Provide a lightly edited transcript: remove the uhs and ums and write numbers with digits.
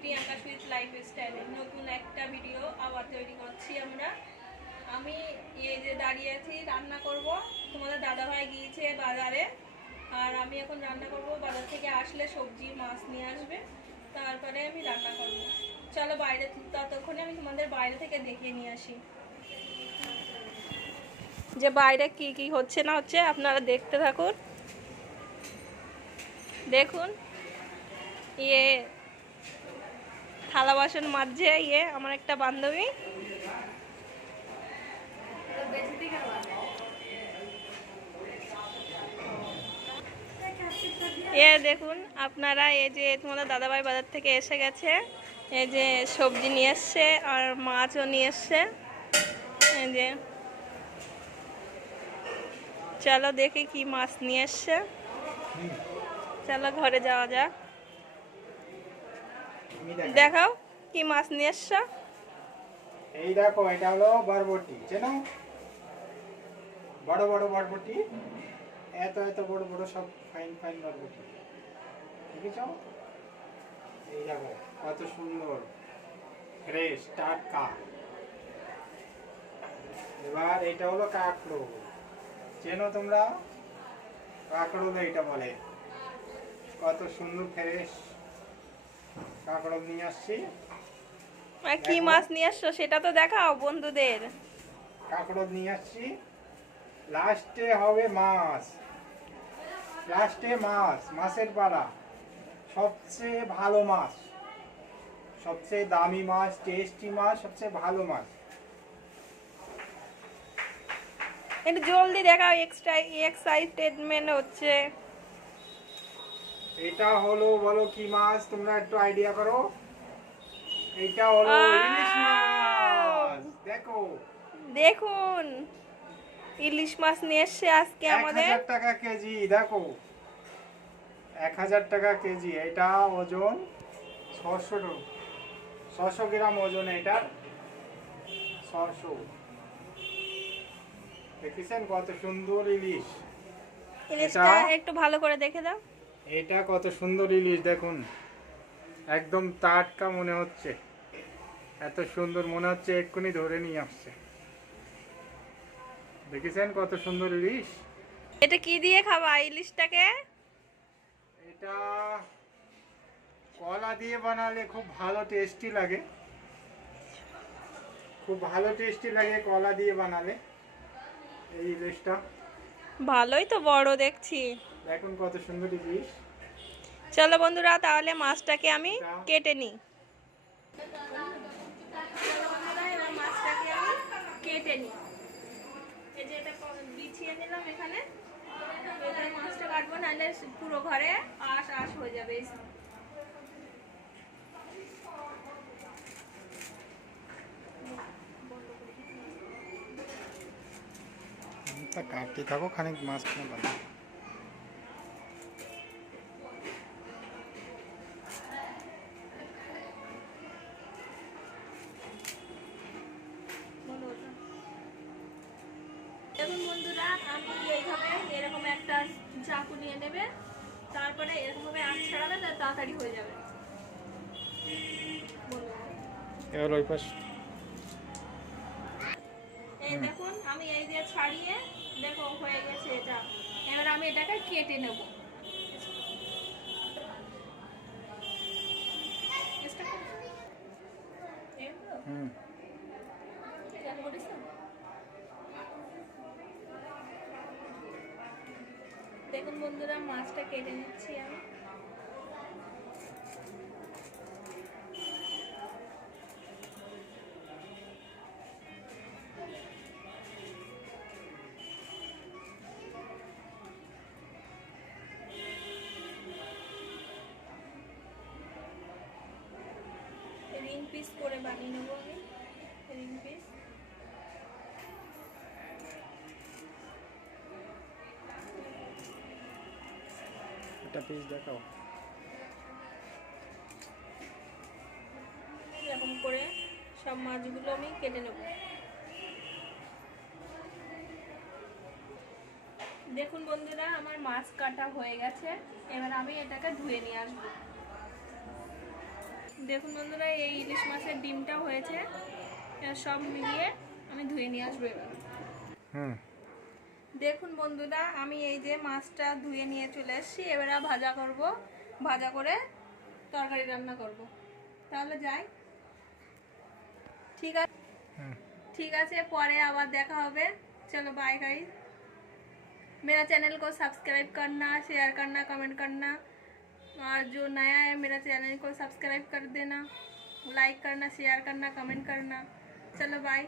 Priyanka sweet লাইফস্টাইলে নতুন একটা ভিডিও আবার তৈরি করছি আমরা। আমি এই যে দাঁড়িয়ে আছি, রান্না করব। তোমাদের দাদাভাই গিয়েছে বাজারে, আর আমি এখন রান্না করব। বাজার থেকে আসলে সবজি মাছ নিয়ে আসবে, তারপরে আমি রান্না করব। চলো বাইরে, ততক্ষণে আমি তোমাদের বাইরে থেকে দেখিয়ে নিয়ে আসি যে বাইরে কি কি হচ্ছে না হচ্ছে। আপনারা দেখতে থাকুন। দেখুন, ইয়ে থালা বাসন মাজছে আমার একটা বান্ধবী। দেখুন আপনারা, এই যে তোমাদের দাদাভাই বাজার থেকে এসে গেছে। এই যে সবজি নিয়ে এসছে আর মাছও নিয়ে এসছে। এই যে চলো দেখি কি মাছ নিয়ে এসছে। চলো ঘরে যাওয়া যাক। দেখাও কি মাছ নিয়ে এসছো। এই দেখো, এটা হলো বরবটি, চেনো? বড় বড় বরবটি, এত এত বড় বড় সব ফাইন ফাইন বরবটি, দেখেছো? এই দেখো কত সুন্দর, ফ্রেশ টাটকা। এবার এটা হলো কাঁকড়ো, চেনো তোমরা? কাঁকড়ো এইটা বলে। কত সুন্দর ফ্রেশ কাঁকড়ো নিয়ে আসছি। কি মাছ নিয়ে আসছো সেটা তো দেখাও বন্ধুদের। কাঁকড়ো নিয়ে আসছি, লাস্টে হবে মাছ। লাস্টে মাছ, মাছের পালা। সবচেয়ে ভালো মাছ, সবচেয়ে দামি মাছ, টেস্টি মাছ, সবচেয়ে ভালো মাছ। একটু জলদি দেখাও, এক্সট্রা এক্সাইটেডমেন্ট হচ্ছে। এটা হলো, বলো কি মাছ, তোমরা একটু আইডিয়া করো। এটা হলো ইলিশ মাছ। দেখো, দেখুন ইলিশ মাছ নিয়ে এসছে আজকে আমাদের। 1000 টাকা কেজি। দেখো 1000 টাকা কেজি। এটা ওজন 600 গ্রাম ওজন এটার। 600। দেখেছেন কত সুন্দর ইলিশ? ইলিশটা একটু ভালো করে দেখে দাও। এটা কত সুন্দর ইলিশ দেখুন, একদম টাটকা মনে হচ্ছে। এত সুন্দর মনে হচ্ছে এক্ষুনি ধরে নিয়ে আসছে। দেখেছেন কত সুন্দর ইলিশ? এটা কি দিয়ে খাবা ইলিশটাকে? এটা কলা দিয়ে বানালে খুব ভালো টেস্টি লাগে। খুব ভালো টেস্টি লাগে কলা দিয়ে বানালে এই ইলিশটা। ভালোই তো বড় দেখছি। দেখুন কত সুন্দর ইলিশ। চলো বন্ধুরা, তাহলে মাছটাকে আমি কেটে নিই। মাছটাকে আমি কেটে নিই। এই যে এটা বিছিয়ে নিলাম এখানে। মাছটা কাটবো, নাহলে পুরো ঘরে আশ আশ হয়ে যাবে। কাটতে থাকো, খানিক মাছ বানাবো। দেখুন বন্ধুরা, আমি এইভাবে এরকম একটা চাকু নিয়ে নেবে, তারপরে এরকম ভাবে আঁচ ছাড়াবে, তাড়াতাড়ি হয়ে যাবে। এবার ওই পাশ। এই দেখুন আমি এই দিয়ে ছাড়িয়ে, দেখো হয়ে গেছে এটা। এবার আমি এটাকে কেটে নেব। দেখুন বন্ধুরা, মাছটা কেটে নিচ্ছি আমি। রিং পিস করে বানিয়ে নেবো আমি, রিং পিস। একটা পিস দেখাও। এরকম করে সব মাছগুলো আমি কেটে নেব। দেখুন বন্ধুরা, আমার মাছ কাটা হয়ে গেছে। এবার আমি এটাকে ধুয়ে নিয়ে আসবো। দেখুন বন্ধুরা, এই ইলিশ মাছের ডিমটা হয়েছে, এর সব মিলিয়ে আমি ধুয়ে নিয়ে আসবো এবার। হুম। দেখুন বন্ধুরা, আমি এই যে মাছটা ধুয়ে নিয়ে চলে এসেছি, এবার ভাজা করব, ভাজা করে তরকারি রান্না করব। তাহলে যাই। ठीक है, ठीक है, परे आवार देखा होबे। चलो बाय गाइस। मेरा चैनल को सब्सक्राइब करना, शेयर करना, कमेंट करना, और जो नया है मेरा चैनल को सब्सक्राइब कर देना, लाइक करना, शेयर करना, कमेंट करना। चलो बाय।